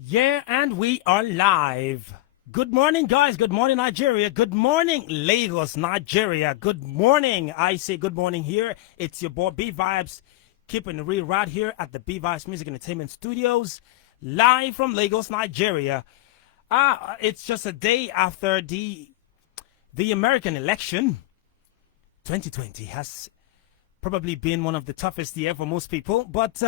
Yeah, and we are live. Good morning, guys. Good morning, Nigeria. Good morning, Lagos, Nigeria. Good morning. I say good morning here. It's your boy B Vibes, keeping it real right here at the B Vibes Music Entertainment Studios, live from Lagos, Nigeria. It's just a day after the American election. 2020 has probably been one of the toughest year for most people, but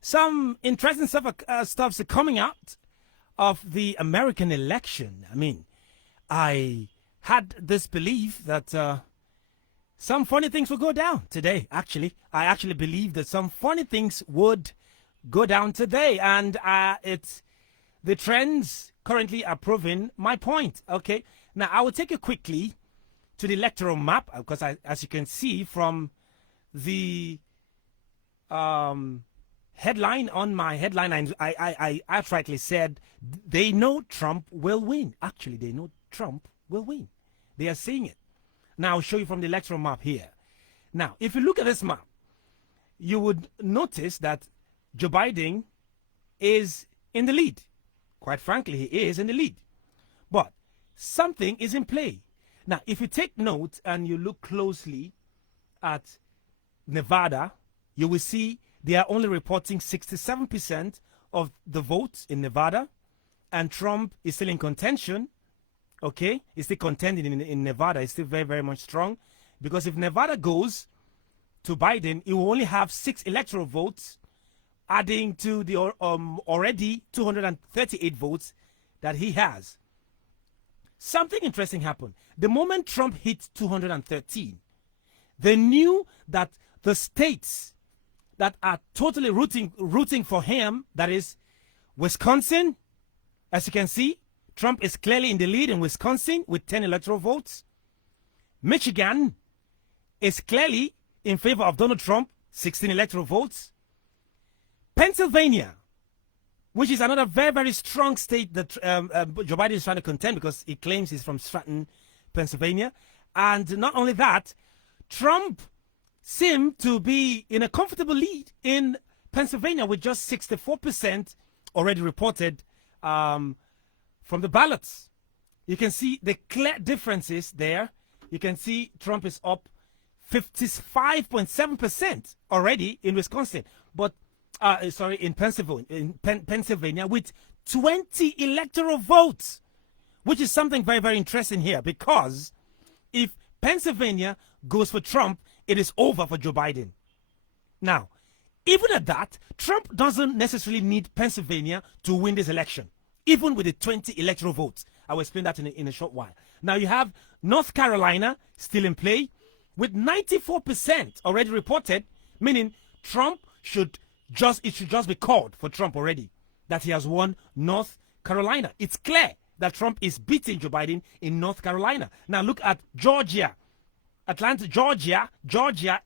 some interesting stuff's coming out of the American election. I mean, I had this belief that some funny things would go down today. I actually believe that some funny things would go down today, and it's the trends currently are proving my point. Okay, now I will take you quickly to the electoral map because, as you can see from the headline on my headline, I outrightly said they know Trump will win. Actually, they know Trump will win. They are saying it. Now, I'll show you from the electoral map here. Now, if you look at this map, you would notice that Joe Biden is in the lead. Quite frankly, he is in the lead. But something is in play. Now, if you take note and you look closely at Nevada, you will see they are only reporting 67% of the votes in Nevada, and Trump is still in contention. Okay, he's still contending in Nevada. He's still very, very much strong, because if Nevada goes to Biden, he will only have 6 electoral votes, adding to the already 238 votes that he has. Something interesting happened. The moment Trump hit 213, they knew that the states that are totally rooting for him, that is Wisconsin, as you can see, Trump is clearly in the lead in Wisconsin with 10 electoral votes. Michigan is clearly in favor of Donald Trump, 16 electoral votes. Pennsylvania, which is another very, very strong state that Joe Biden is trying to contend, because he claims he's from Stratton, Pennsylvania. And not only that, Trump seemed to be in a comfortable lead in Pennsylvania with just 64% already reported from the ballots. You can see the clear differences there. You can see Trump is up 55.7% already in Wisconsin, but in Pennsylvania with 20 electoral votes, which is something very, very interesting here, because if Pennsylvania goes for Trump, it is over for Joe Biden. Now, even at that, Trump doesn't necessarily need Pennsylvania to win this election, even with the 20 electoral votes. I will explain that in a short while. Now, you have North Carolina still in play with 94% already reported, meaning Trump should just be called for Trump already, that he has won North Carolina. It's clear that Trump is beating Joe Biden in North Carolina. Now, look at Georgia. Atlanta, Georgia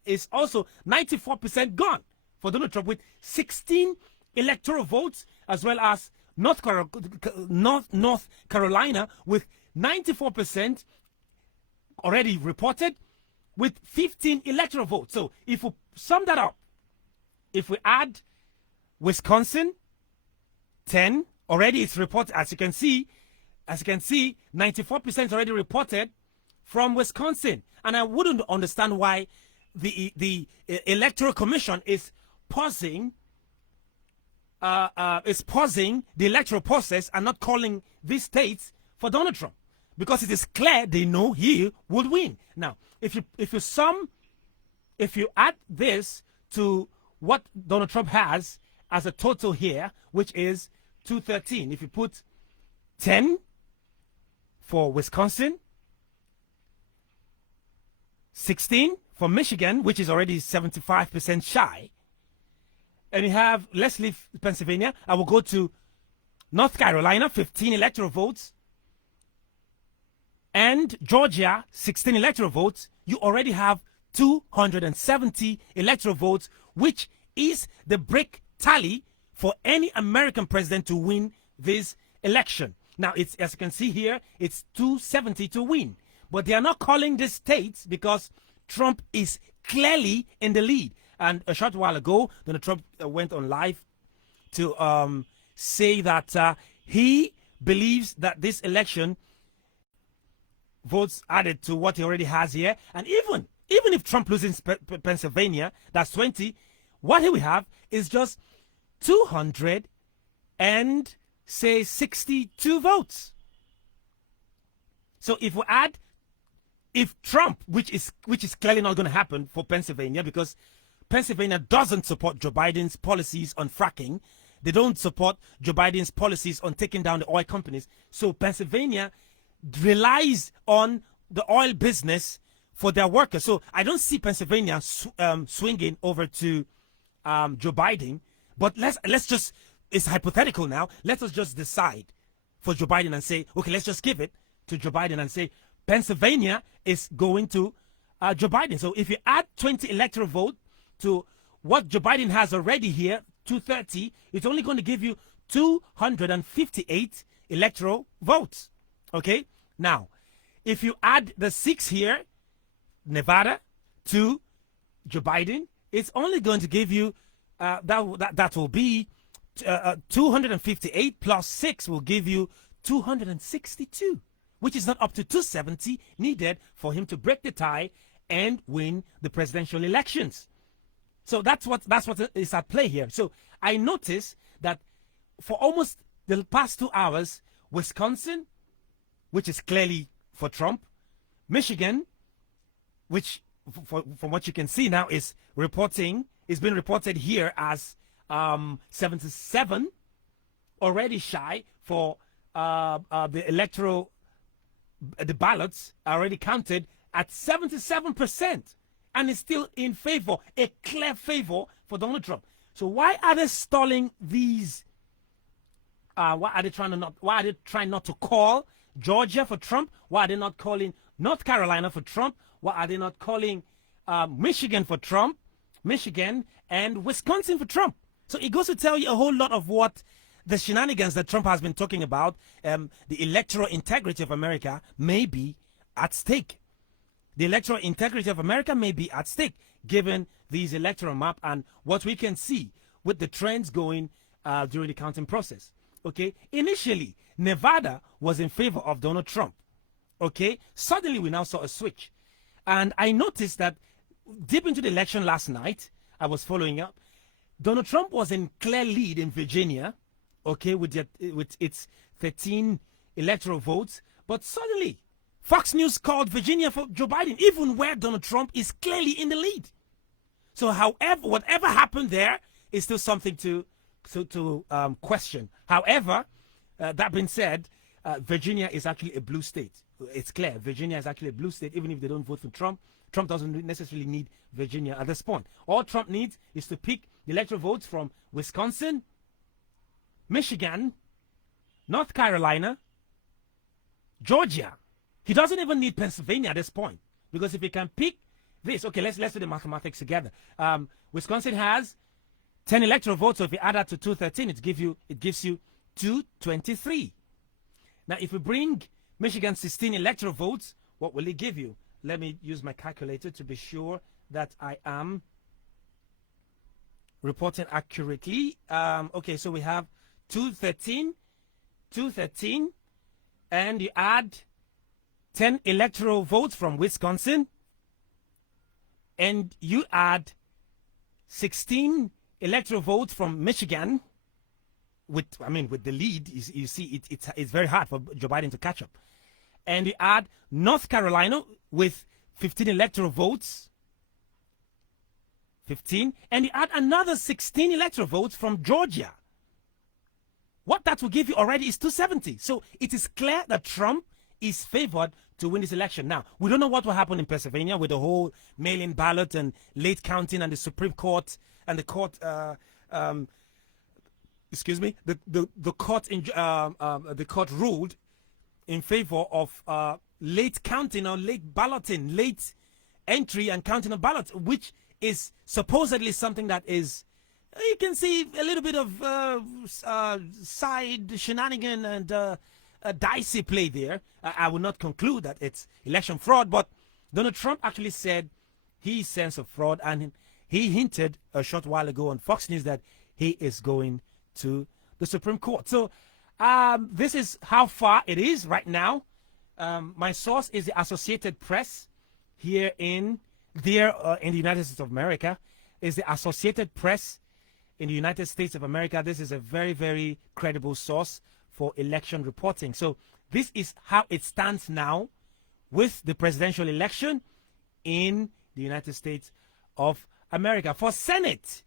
is also 94% gone for Donald Trump with 16 electoral votes, as well as North Carolina with 94% already reported with 15 electoral votes. So if we sum that up, if we add Wisconsin, 10 already, it's reported, as you can see, 94% already reported from Wisconsin. And I wouldn't understand why the Electoral Commission is pausing the electoral process and not calling these states for Donald Trump, because it is clear they know he would win. Now, if you add this to what Donald Trump has as a total here, which is 213, if you put 10 for Wisconsin, 16 for Michigan, which is already 75% shy, and you have, let's leave Pennsylvania, I will go to North Carolina, 15 electoral votes, and Georgia, 16 electoral votes. You already have 270 electoral votes, which is the break tally for any American president to win this election. Now, it's, as you can see here, it's 270 to win. But they are not calling these states because Trump is clearly in the lead. And a short while ago, Donald Trump went on live to say that he believes that this election votes added to what he already has here, and even if Trump loses Pennsylvania, that's 20, what he will have is just 262 votes. So if Trump, which is clearly not going to happen for Pennsylvania, because Pennsylvania doesn't support Joe Biden's policies on fracking. They don't support Joe Biden's policies on taking down the oil companies. So Pennsylvania relies on the oil business for their workers. So I don't see Pennsylvania swinging over to Joe Biden. But let's just, it's hypothetical now. Let us just decide for Joe Biden and say, okay, let's just give it to Joe Biden and say Pennsylvania is going to Joe Biden. So if you add 20 electoral vote to what Joe Biden has already here, 230, it's only going to give you 258 electoral votes. Okay? Now, if you add the 6 here, Nevada, to Joe Biden, it's only going to give you, that will be 258 plus 6 will give you 262, which is not up to 270 needed for him to break the tie and win the presidential elections. So that's what is at play here. So I noticed that for almost the past 2 hours, Wisconsin, which is clearly for Trump, Michigan, which from what you can see now is being reported here as 77, already shy for the electoral, the ballots are already counted at 77%. And it's still in favor, a clear favor for Donald Trump. So why are they stalling these? Why are they trying not to call Georgia for Trump? Why are they not calling North Carolina for Trump? Why are they not calling Michigan for Trump? Michigan and Wisconsin for Trump. So it goes to tell you a whole lot of what the shenanigans that Trump has been talking about, the electoral integrity of America may be at stake. The electoral integrity of America may be at stake, given these electoral map and what we can see with the trends going during the counting process. Okay, initially, Nevada was in favor of Donald Trump. Okay, suddenly we now saw a switch. And I noticed that deep into the election last night, I was following up, Donald Trump was in clear lead in Virginia, okay, with its 13 electoral votes. But suddenly, Fox News called Virginia for Joe Biden, even where Donald Trump is clearly in the lead. So whatever happened there is still something to question. However, that being said, Virginia is actually a blue state. It's clear. Virginia is actually a blue state, even if they don't vote for Trump. Trump doesn't necessarily need Virginia at this point. All Trump needs is to pick the electoral votes from Wisconsin, Michigan, North Carolina, Georgia. He doesn't even need Pennsylvania at this point, because if he can pick this, okay, let's do the mathematics together. Wisconsin has 10 electoral votes, so if you add that to 213, it gives you 223. Now, if we bring Michigan 16 electoral votes, what will it give you? Let me use my calculator to be sure that I am reporting accurately. Okay, so we have 213, and you add 10 electoral votes from Wisconsin, and you add 16 electoral votes from Michigan. With the lead, you see it's very hard for Joe Biden to catch up. And you add North Carolina with 15 electoral votes, 15, and you add another 16 electoral votes from Georgia. What that will give you already is 270. So it is clear that Trump is favored to win this election. Now, we don't know what will happen in Pennsylvania with the whole mail-in ballot and late counting and the Supreme Court and the court, the court ruled in favor of late counting or late balloting, late entry and counting of ballots, which is supposedly something that is, you can see a little bit of side shenanigan and a dicey play there. I will not conclude that it's election fraud, but Donald Trump actually said he sensed a fraud, and he hinted a short while ago on Fox News that he is going to the Supreme Court. So this is how far it is right now. My source is the Associated Press here in the United States of America. Is the Associated Press in the United States of America. This is a very, very credible source for election reporting. So this is how it stands now with the presidential election in the United States of America. For Senate,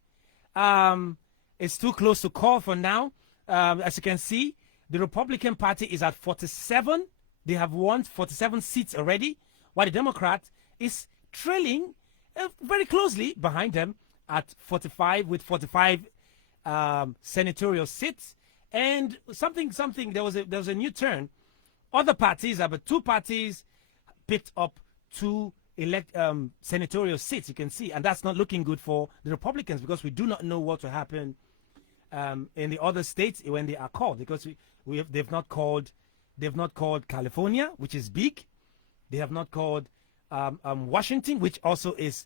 it's too close to call for now. As you can see, the Republican Party is at 47. They have won 47 seats already, while the Democrat is trailing very closely behind them at 45 with 45 senatorial seats. And there was a new turn. Other parties, but two parties picked up two senatorial seats, you can see, and that's not looking good for the Republicans, because we do not know what will happen in the other states when they are called, because they've not called California, which is big. They have not called Washington, which also is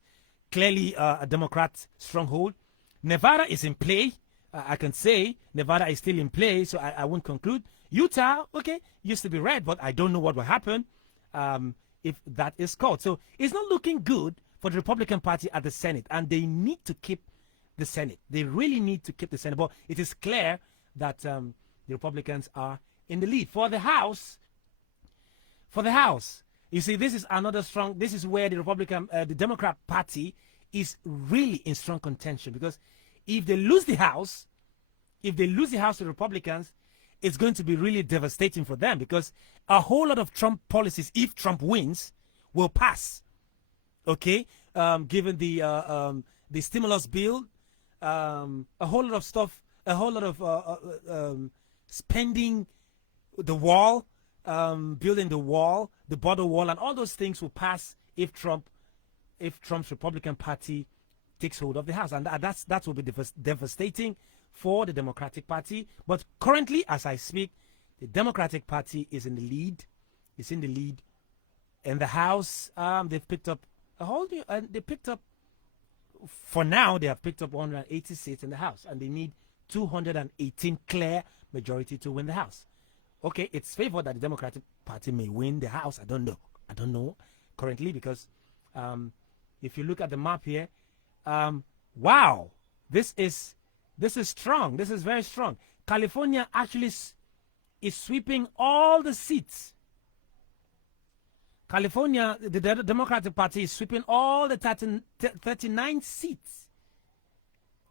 clearly a Democrat stronghold. Nevada is in play. I can say Nevada is still in play, so I won't conclude. Utah, okay, used to be red, but I don't know what will happen if that is called. So it's not looking good for the Republican Party at the Senate, and they need to keep the Senate. They really need to keep the Senate. But it is clear that the Republicans are in the lead. For the House, you see, this is another strong. This is where the Democrat Party is really in strong contention, because if they lose the House, to the Republicans, it's going to be really devastating for them, because a whole lot of Trump policies, if Trump wins, will pass. Okay, given the stimulus bill, a whole lot of stuff, a whole lot of spending, the wall, building the wall, the border wall, and all those things will pass if Trump's Republican Party takes hold of the House, and that will be devastating for the Democratic Party. But currently, as I speak, the Democratic Party is in the lead. It's in the lead in the House. They've picked up a whole new. For now, they have picked up 180 seats in the House, and they need 218 clear majority to win the House. Okay, it's favored that the Democratic Party may win the House. I don't know currently, because if you look at the map here, wow, this is strong. This is very strong. California actually is sweeping all the seats. California, the Democratic Party is sweeping all the 39 seats.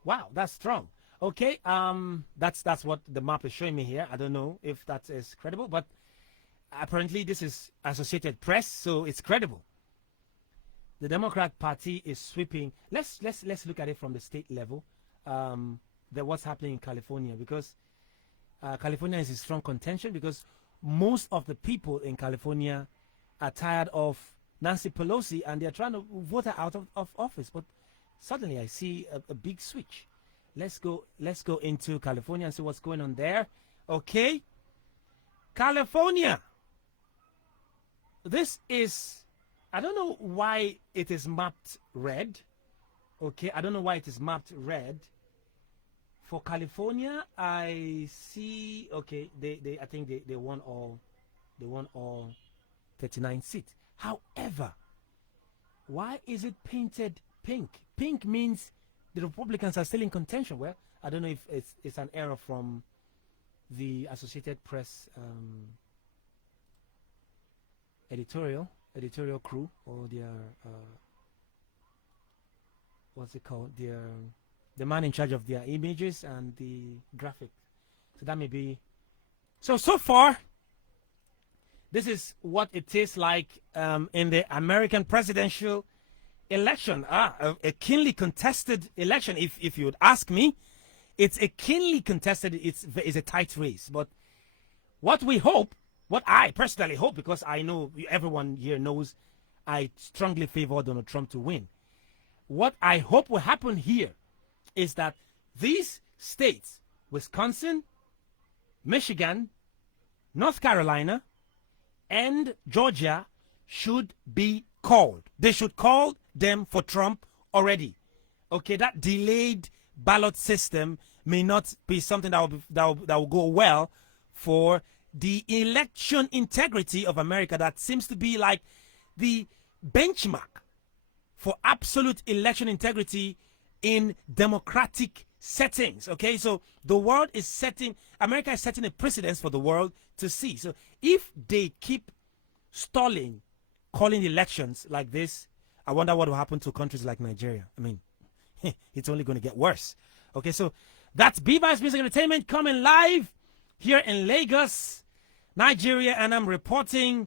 Wow, that's strong. Okay, that's what the map is showing me here. I don't know if that is credible, but apparently this is Associated Press, so it's credible. The Democrat Party is sweeping. Let's look at it from the state level. What's happening in California, because California is in strong contention, because most of the people in California are tired of Nancy Pelosi, and they're trying to vote her out of office. But suddenly I see a big switch. Let's go into California and see what's going on there. Okay, California. This is, I don't know why it is mapped red. Okay, I don't know why it is mapped red. For California, I see. Okay, I think they won all 39 seats. However, why is it painted pink? Pink means the Republicans are still in contention. Well, I don't know if it's an error from the Associated Press editorial crew, or their what's it called? The man in charge of their images and the graphic. So that may be. So far, this is what it tastes like in the American presidential election. A keenly contested election, if you would ask me. It's a keenly contested, it's a tight race. But what I personally hope, because I know everyone here knows I strongly favor Donald Trump to win. What I hope will happen here is that these states, Wisconsin, Michigan, North Carolina, and Georgia, should be called. They should call them for Trump already. Okay, that delayed ballot system may not be something that will go well for the election integrity of America, that seems to be like the benchmark for absolute election integrity in democratic settings. Okay, so the world is setting, America is setting a precedence for the world to see. So if they keep stalling, calling elections like this, I wonder what will happen to countries like Nigeria. I mean, it's only going to get worse. Okay, so that's Beavers Music Entertainment coming live here in Lagos, Nigeria, and I'm reporting